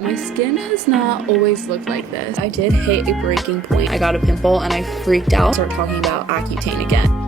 My skin has not always looked like this. I did hit a breaking point. I got a pimple and I freaked out. Start talking about Accutane again.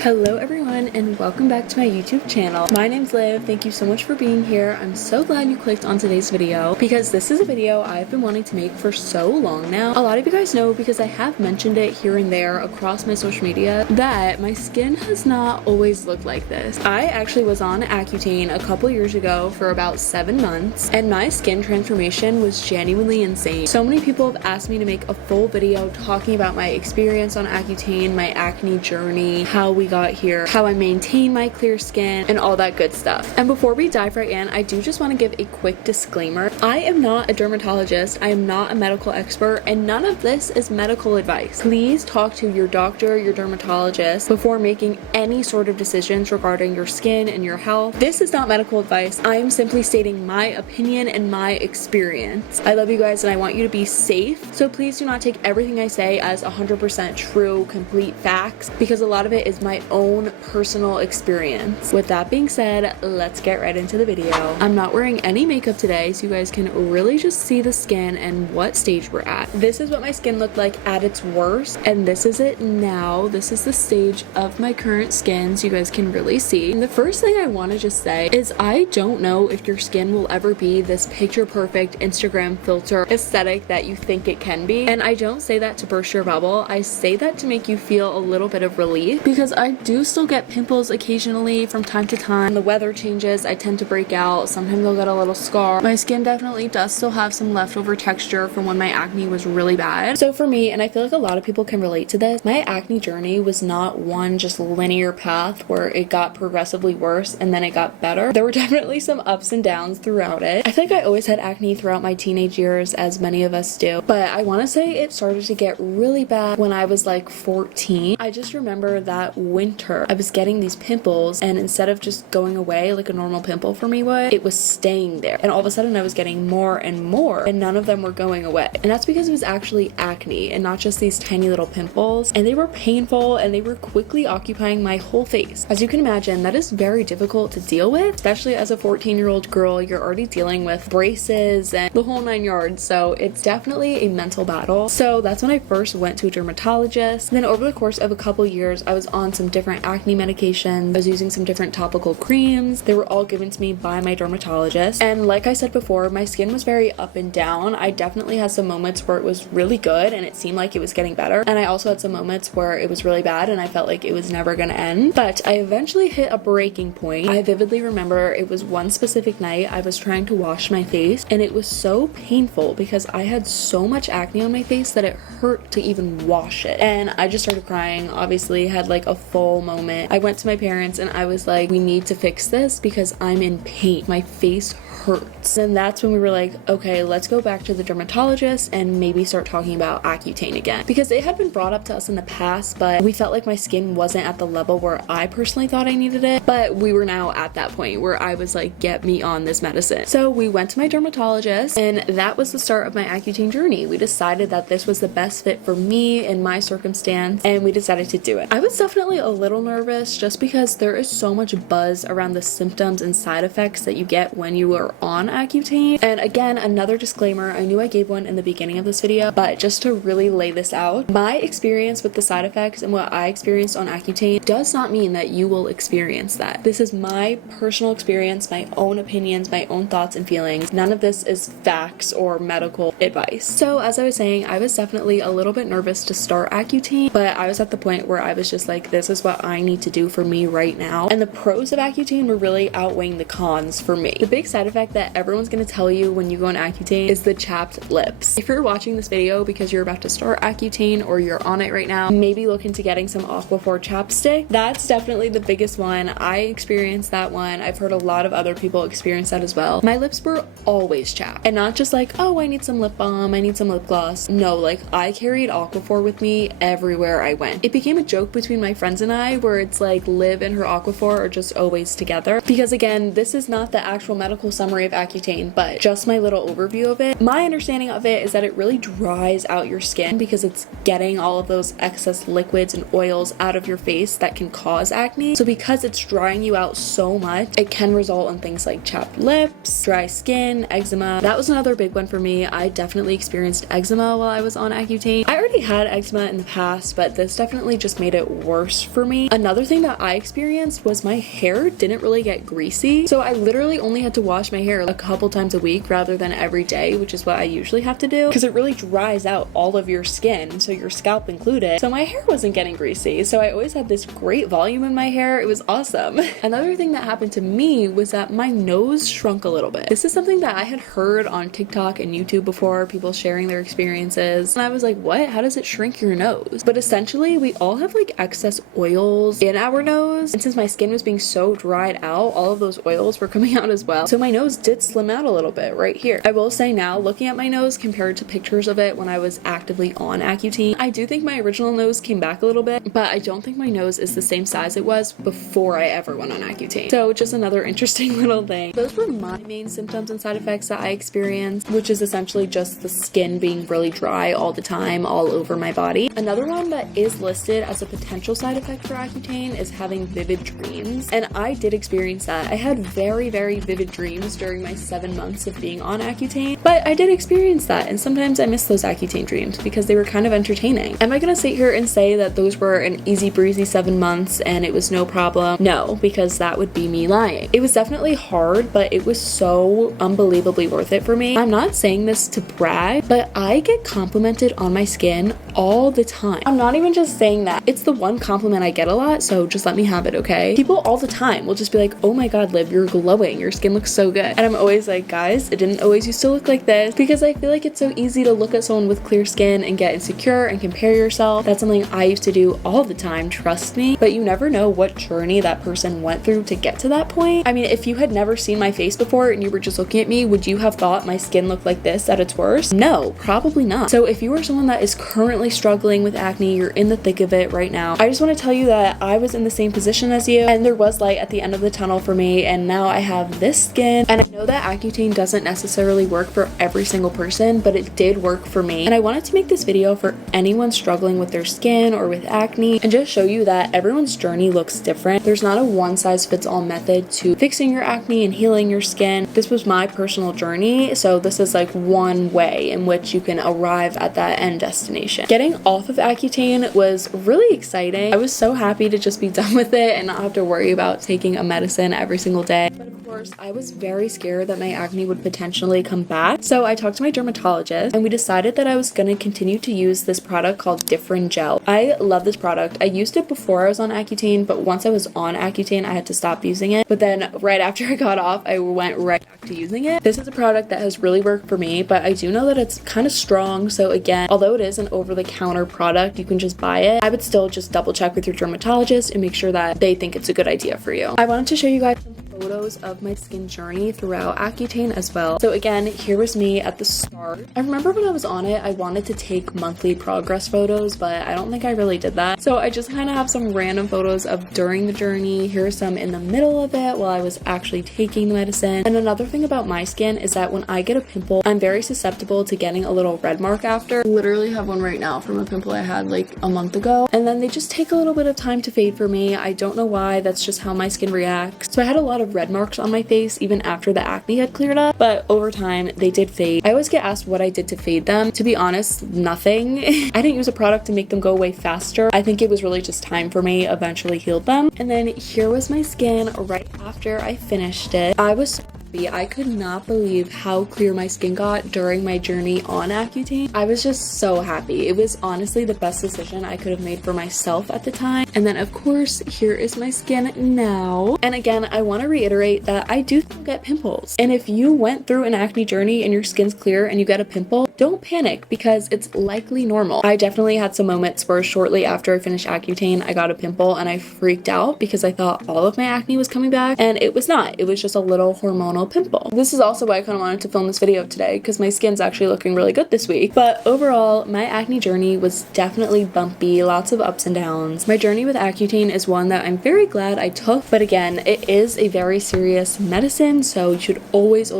Hello everyone and welcome back to my YouTube channel. My name's Liv. Thank you so much for being here. I'm so glad you clicked on today's video because this is a video I've been wanting to make for so long now. A lot of you guys know because I have mentioned it here and there across my social media that my skin has not always looked like this. I actually was on Accutane a couple years ago for about 7 months and my skin transformation was genuinely insane. So many people have asked me to make a full video talking about my experience on Accutane, my acne journey, how we got here, how I maintain my clear skin, and all that good stuff. And before we dive right in, I do just want to give a quick disclaimer. I am not a dermatologist, I am not a medical expert, and none of this is medical advice. Please talk to your doctor, your dermatologist, before making any sort of decisions regarding your skin and your health. This is not medical advice. I am simply stating my opinion and my experience. I love you guys and I want you to be safe, so please do not take everything I say as 100% true, complete facts, because a lot of it is my own personal experience. With that being said, let's get right into the video. I'm not wearing any makeup today, so you guys can really just see the skin and what stage we're at. This is what my skin looked like at its worst, and this is it now. This is the stage of my current skin, so you guys can really see. And the first thing I want to just say is I don't know if your skin will ever be this picture perfect Instagram filter aesthetic that you think it can be, and I don't say that to burst your bubble. I say that to make you feel a little bit of relief, because I do still get pimples occasionally from time to time. When the weather changes, I tend to break out. Sometimes I'll get a little scar. My skin definitely does still have some leftover texture from when my acne was really bad. So for me, and I feel like a lot of people can relate to this, my acne journey was not one just linear path where it got progressively worse and then it got better. There were definitely some ups and downs throughout it. I feel like I always had acne throughout my teenage years, as many of us do, but I want to say it started to get really bad when I was like 14. I just remember that winter I was getting these pimples, and instead of just going away like a normal pimple for me would, it was staying there, and all of a sudden I was getting more and more, and none of them were going away. And that's because it was actually acne and not just these tiny little pimples, and they were painful and they were quickly occupying my whole face. As you can imagine, that is very difficult to deal with, especially as a 14-year-old girl. You're already dealing with braces and the whole 9 yards, so it's definitely a mental battle. So that's when I first went to a dermatologist. And then over the course of a couple years, I was on some different acne medications. I was using some different topical creams. They were all given to me by my dermatologist. And like I said before, my skin was very up and down. I definitely had some moments where it was really good and it seemed like it was getting better. And I also had some moments where it was really bad and I felt like it was never gonna end. But I eventually hit a breaking point. I vividly remember it was one specific night I was trying to wash my face, and it was so painful because I had so much acne on my face that it hurt to even wash it. And I just started crying, obviously had like a full moment. I went to my parents and I was like, we need to fix this because I'm in pain. My face hurts. And that's when we were like, okay, let's go back to the dermatologist and maybe start talking about Accutane again, because it had been brought up to us in the past, but we felt like my skin wasn't at the level where I personally thought I needed it. But we were now at that point where I was like, get me on this medicine. So we went to my dermatologist, and that was the start of my Accutane journey. We decided that this was the best fit for me in my circumstance, and we decided to do it. I was definitely a little nervous just because there is so much buzz around the symptoms and side effects that you get when you are on Accutane. And again, another disclaimer, I knew I gave one in the beginning of this video, but just to really lay this out, my experience with the side effects and what I experienced on Accutane does not mean that you will experience that. This is my personal experience, my own opinions, my own thoughts and feelings. None of this is facts or medical advice. So as I was saying, I was definitely a little bit nervous to start Accutane, but I was at the point where I was just like, this is what I need to do for me right now. And the pros of Accutane were really outweighing the cons for me. The big side effect that everyone's gonna tell you when you go on Accutane is the chapped lips. If you're watching this video because you're about to start Accutane or you're on it right now, maybe look into getting some Aquaphor chapstick. That's definitely the biggest one. I experienced that one. I've heard a lot of other people experience that as well. My lips were always chapped, and not just like, oh, I need some lip balm, I need some lip gloss. No, like I carried Aquaphor with me everywhere I went. It became a joke between my friends and I where it's like Liv and her Aquaphor are just always together, because again, this is not the actual medical summary summary of Accutane, but just my little overview of it. My understanding of it is that it really dries out your skin because it's getting all of those excess liquids and oils out of your face that can cause acne. So because it's drying you out so much, it can result in things like chapped lips, dry skin, eczema. That was another big one for me. I definitely experienced eczema while I was on Accutane. I already had eczema in the past, but this definitely just made it worse for me. Another thing that I experienced was my hair didn't really get greasy. So I literally only had to wash my hair a couple times a week rather than every day, which is what I usually have to do because it really dries out all of your skin, so your scalp included. So my hair wasn't getting greasy. So I always had this great volume in my hair. It was awesome. Another thing that happened to me was that my nose shrunk a little bit. This is something that I had heard on TikTok and YouTube before, people sharing their experiences. And I was like, what? How does it shrink your nose? But essentially, we all have like excess oils in our nose. And since my skin was being so dried out, all of those oils were coming out as well. So my nose did slim out a little bit right here. I will say now, looking at my nose compared to pictures of it when I was actively on Accutane, I do think my original nose came back a little bit, but I don't think my nose is the same size it was before I ever went on Accutane. So just another interesting little thing. Those were my main symptoms and side effects that I experienced, which is essentially just the skin being really dry all the time, all over my body. Another one that is listed as a potential side effect for Accutane is having vivid dreams. And I did experience that. I had very, very vivid dreams during my 7 months of being on Accutane, but I did experience that. And sometimes I miss those Accutane dreams because they were kind of entertaining. Am I gonna sit here and say that those were an easy breezy 7 months and it was no problem? No, because that would be me lying. It was definitely hard, but it was so unbelievably worth it for me. I'm not saying this to brag, but I get complimented on my skin all the time. I'm not even just saying that. It's the one compliment I get a lot, so just let me have it, okay? People all the time will just be like, oh my god, Liv, you're glowing. Your skin looks so good. And I'm always like, guys, it didn't always used to look like this, because I feel like it's so easy to look at someone with clear skin and get insecure and compare yourself. That's something I used to do all the time, trust me. But you never know what journey that person went through to get to that point. I mean, if you had never seen my face before and you were just looking at me, would you have thought my skin looked like this at its worst? No, probably not. So if you are someone that is currently struggling with acne, you're in the thick of it right now, I just want to tell you that I was in the same position as you, and there was light at the end of the tunnel for me, and now I have this skin. And I know that Accutane doesn't necessarily work for every single person, but it did work for me. And I wanted to make this video for anyone struggling with their skin or with acne and just show you that everyone's journey looks different. There's not a one-size-fits-all method to fixing your acne and healing your skin. This was my personal journey, so this is like one way in which you can arrive at that end destination. Getting off of Accutane was really exciting. I was so happy to just be done with it and not have to worry about taking a medicine every single day. But of course, I was very scared that my acne would potentially come back. So I talked to my dermatologist and we decided that I was going to continue to use this product called Different Gel. I love this product. I used it before I was on Accutane, but once I was on Accutane, I had to stop using it. But then right after I got off, I went right back to using it. This is a product that has really worked for me, but I do know that it's kind of strong. So again, although it is an over-the-counter product, you can just buy it. I would still just double check with your dermatologist and make sure that they think it's a good idea for you. I wanted to show you guys some photos of my skin journey throughout Accutane as well. So again, here was me at the start. I remember when I was on it, I wanted to take monthly progress photos, but I don't think I really did that. So I just kind of have some random photos of during the journey. Here are some in the middle of it while I was actually taking the medicine. And another thing about my skin is that when I get a pimple, I'm very susceptible to getting a little red mark after. Literally have one right now from a pimple I had like a month ago. And then they just take a little bit of time to fade for me. I don't know why, that's just how my skin reacts. So I had a lot of red marks on my face even after the acne had cleared up, but over time they did fade. I always get asked what I did to fade them. To be honest, nothing. I didn't use a product to make them go away faster. I think it was really just time for me eventually healed them. And then here was my skin right after I finished it. I was so happy. I could not believe how clear my skin got during my journey on Accutane. I was just so happy. It was honestly the best decision I could have made for myself at the time. And then of course, here is my skin now. And again, I want to reiterate that I do still get pimples. And if you went through an acne journey and your skin's clear and you get a pimple, don't panic because it's likely normal. I definitely had some moments where shortly after I finished Accutane, I got a pimple and I freaked out because I thought all of my acne was coming back, and it was not. It was just a little hormonal pimple. This is also why I kind of wanted to film this video today, because my skin's actually looking really good this week. But overall, my acne journey was definitely bumpy, lots of ups and downs. My journey with Accutane is one that I'm very glad I took, but again, it is a very serious medicine, so you should always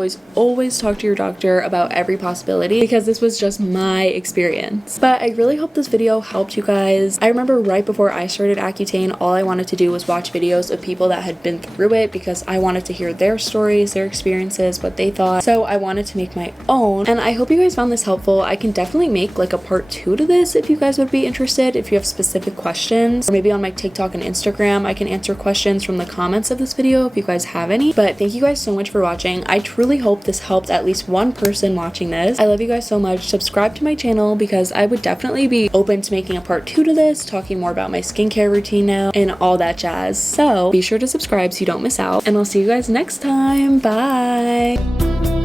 talk to your doctor about every possibility, because this was just my experience. But I really hope this video helped you guys. I remember right before I started Accutane, all I wanted to do was watch videos of people that had been through it, because I wanted to hear their stories, their experiences, what they thought. So I wanted to make my own, and I hope you guys found this helpful. I can definitely make like a part 2 to this if you guys would be interested, if you have specific questions, or maybe on my TikTok and Instagram I can answer questions from the comments of this video if you guys have any. But thank you guys so much for watching. I truly hope this helped at least one person watching this. I love you guys so much. Subscribe to my channel because I would definitely be open to making a part 2 to this, talking more about my skincare routine now and all that jazz. So be sure to subscribe so you don't miss out, and I'll see you guys next time. Bye.